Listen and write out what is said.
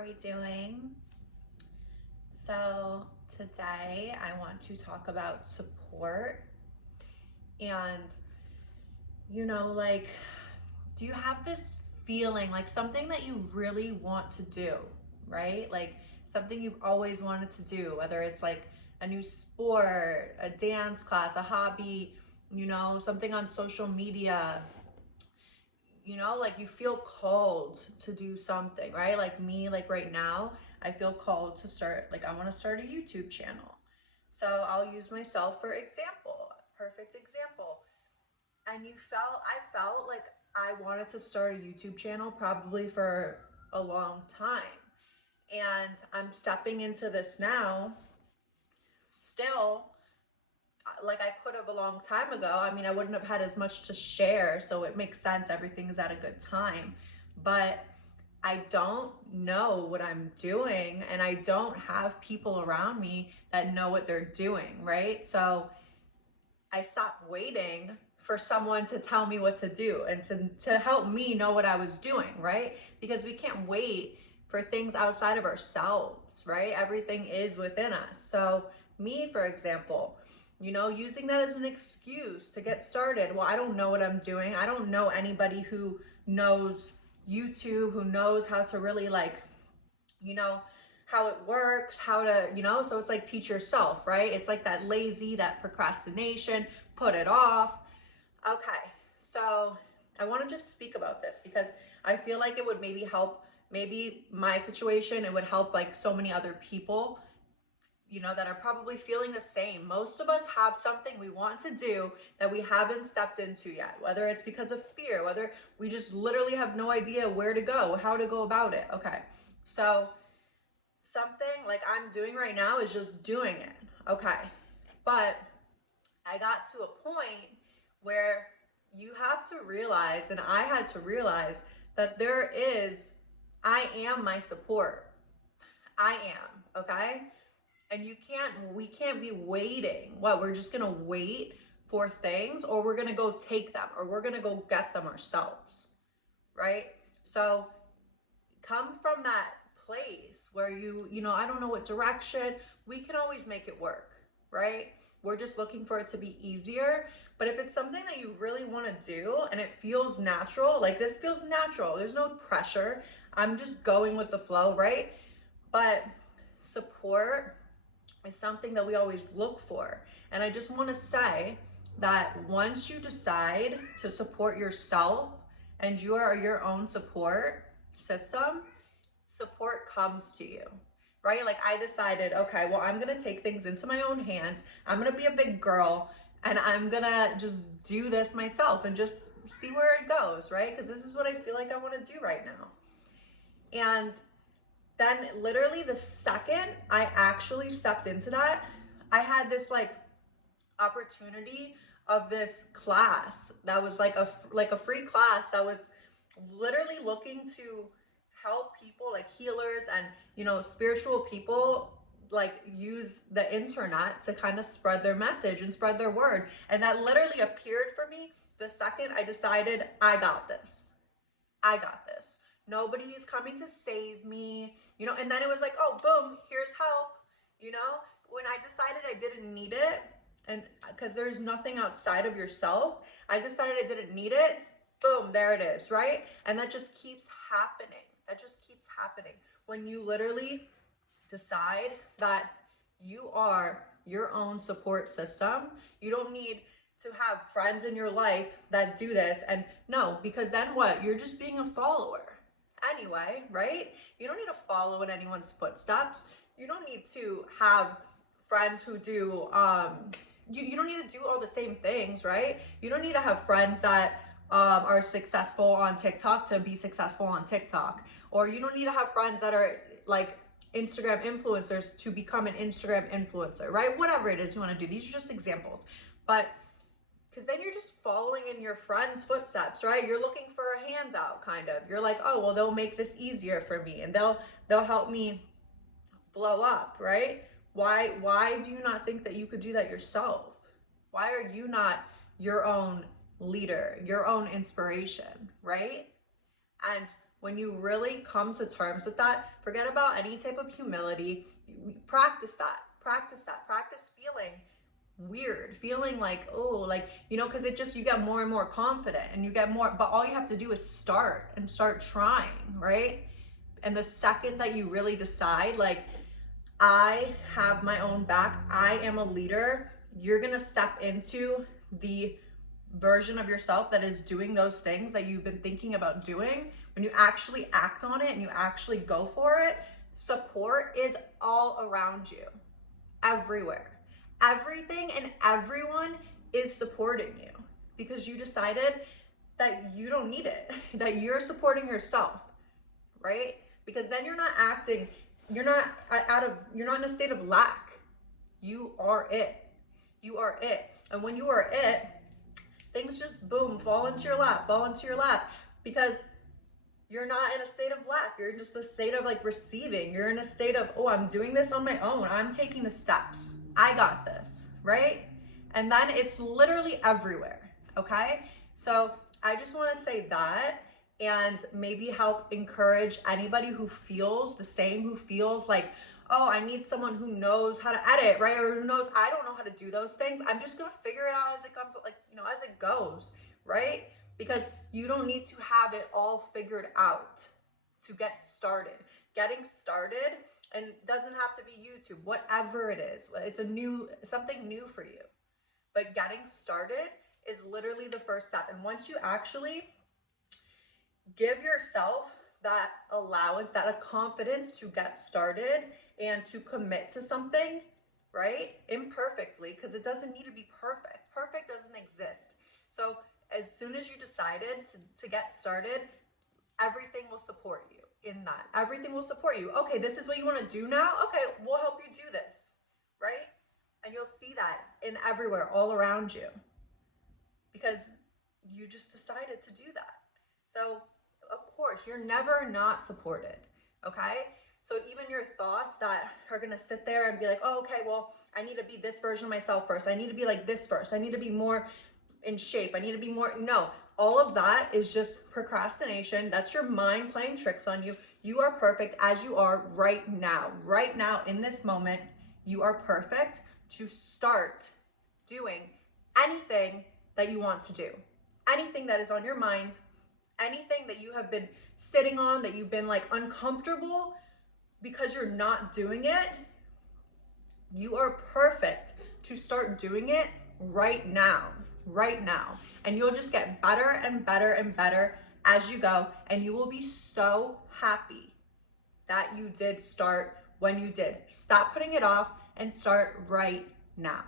are we doing? So today I want to talk about support and like, do you have this feeling like something that you really want to do, right? Like something you've always wanted to do, whether it's like a new sport, a dance class, a hobby, something on social media, like you feel called to do something, right? Like me, like right now, I feel called to start, like I want to start a YouTube channel. So I'll use myself for example, perfect example. I felt like I wanted to start a YouTube channel probably for a long time. And I'm stepping into this now, still, like I could have a long time ago. I mean, I wouldn't have had as much to share, so it makes sense. Everything's at a good time. But I don't know what I'm doing, and I don't have people around me that know what they're doing, right? So I stopped waiting for someone to tell me what to do and to help me know what I was doing, right? Because we can't wait for things outside of ourselves, right? Everything is within us. So, me, for example, using that as an excuse to get started. Well, I don't know what I'm doing. I don't know anybody who knows YouTube, who knows how to really like, you know, how it works, how to, so it's like teach yourself, right? It's like that lazy, that procrastination, put it off. Okay, so I want to just speak about this because I feel like it would maybe help, maybe my situation, it would help like so many other people, that are probably feeling the same. Most of us have something we want to do that we haven't stepped into yet, whether it's because of fear, whether we just literally have no idea where to go, how to go about it. Okay, so something like I'm doing right now is just doing it. Okay. But I got to a point where you have to realize, and I had to realize that I am my support. I am, okay? And we can't be waiting. What, we're just gonna wait for things, or we're gonna go take them, or we're gonna go get them ourselves, right? So come from that place where I don't know what direction, we can always make it work, right? We're just looking for it to be easier. But if it's something that you really want to do and it feels natural, like this feels natural, there's no pressure. I'm just going with the flow, right? But support is something that we always look for. And I just want to say that once you decide to support yourself and you are your own support system, support comes to you, right? Like I decided, okay, well, I'm going to take things into my own hands. I'm going to be a big girl and I'm going to just do this myself and just see where it goes, right? Because this is what I feel like I want to do right now. And then literally the second I actually stepped into that, I had this like opportunity of this class that was like a free class that was literally looking to help people like healers and spiritual people like use the internet to kind of spread their message and spread their word. And that literally appeared for me the second I decided I got this. I got this. Nobody is coming to save me, and then it was like, oh, boom, here's help, when I decided I didn't need it, and because there's nothing outside of yourself, I decided I didn't need it, boom, there it is, right? And that just keeps happening. That just keeps happening. When you literally decide that you are your own support system, you don't need to have friends in your life that do this. And no, because then what? You're just being a follower anyway, right? You don't need to follow in anyone's footsteps. You don't need to have friends who do you don't need to do all the same things, right? You don't need to have friends that are successful on TikTok to be successful on TikTok, or you don't need to have friends that are like Instagram influencers to become an Instagram influencer, right? Whatever it is you want to do. These are just examples. But because then you're just following in your friend's footsteps, right? You're looking for a handout, kind of. You're like, oh, well, they'll make this easier for me and they'll help me blow up, right? Why do you not think that you could do that yourself? Why are you not your own leader, your own inspiration, right? And when you really come to terms with that, forget about any type of humility. Practice that. Practice that. Practice feeling weird, feeling like, oh, like, you know, because it just, you get more and more confident and you get more, but all you have to do is start and start trying, right? And the second that you really decide, like, I have my own back, I am a leader, you're gonna step into the version of yourself that is doing those things that you've been thinking about doing. When you actually act on it and you actually go for it, support is all around you, everywhere. Everything and everyone is supporting you because you decided that you don't need it, that you're supporting yourself, right? Because then you're not acting, you're not you're not in a state of lack. You are it. You are it. And when you are it, things just boom, fall into your lap, fall into your lap, because you're not in a state of lack. You're in just a state of like receiving. You're in a state of, oh, I'm doing this on my own. I'm taking the steps. I got this, right? And then it's literally everywhere, okay? So I just want to say that and maybe help encourage anybody who feels the same, who feels like, oh, I need someone who knows how to edit, right? Or who knows, I don't know how to do those things. I'm just going to figure it out as it comes, like, you know, as it goes, right? Because you don't need to have it all figured out to get started. Getting started, and doesn't have to be YouTube, whatever it is. It's something new for you. But getting started is literally the first step. And once you actually give yourself that allowance, that a confidence to get started and to commit to something, right? Imperfectly, because it doesn't need to be perfect. Perfect doesn't exist. So as soon as you decided to get started, everything will support you in that. Everything will support you. Okay, this is what you want to do now? Okay, we'll help you do this, right? And you'll see that in everywhere, all around you, because you just decided to do that. So of course, you're never not supported, okay? So even your thoughts that are gonna sit there and be like, oh, okay, well, I need to be this version of myself first. I need to be like this first. I need to be more in shape. I need to be more, no, all of that is just procrastination. That's your mind playing tricks on you. You are perfect as you are right now. Right now, in this moment, you are perfect to start doing anything that you want to do. Anything that is on your mind, anything that you have been sitting on, that you've been like uncomfortable because you're not doing it, you are perfect to start doing it right now, right now. And you'll just get better and better and better as you go. And you will be so happy that you did start when you did. Stop putting it off and start right now.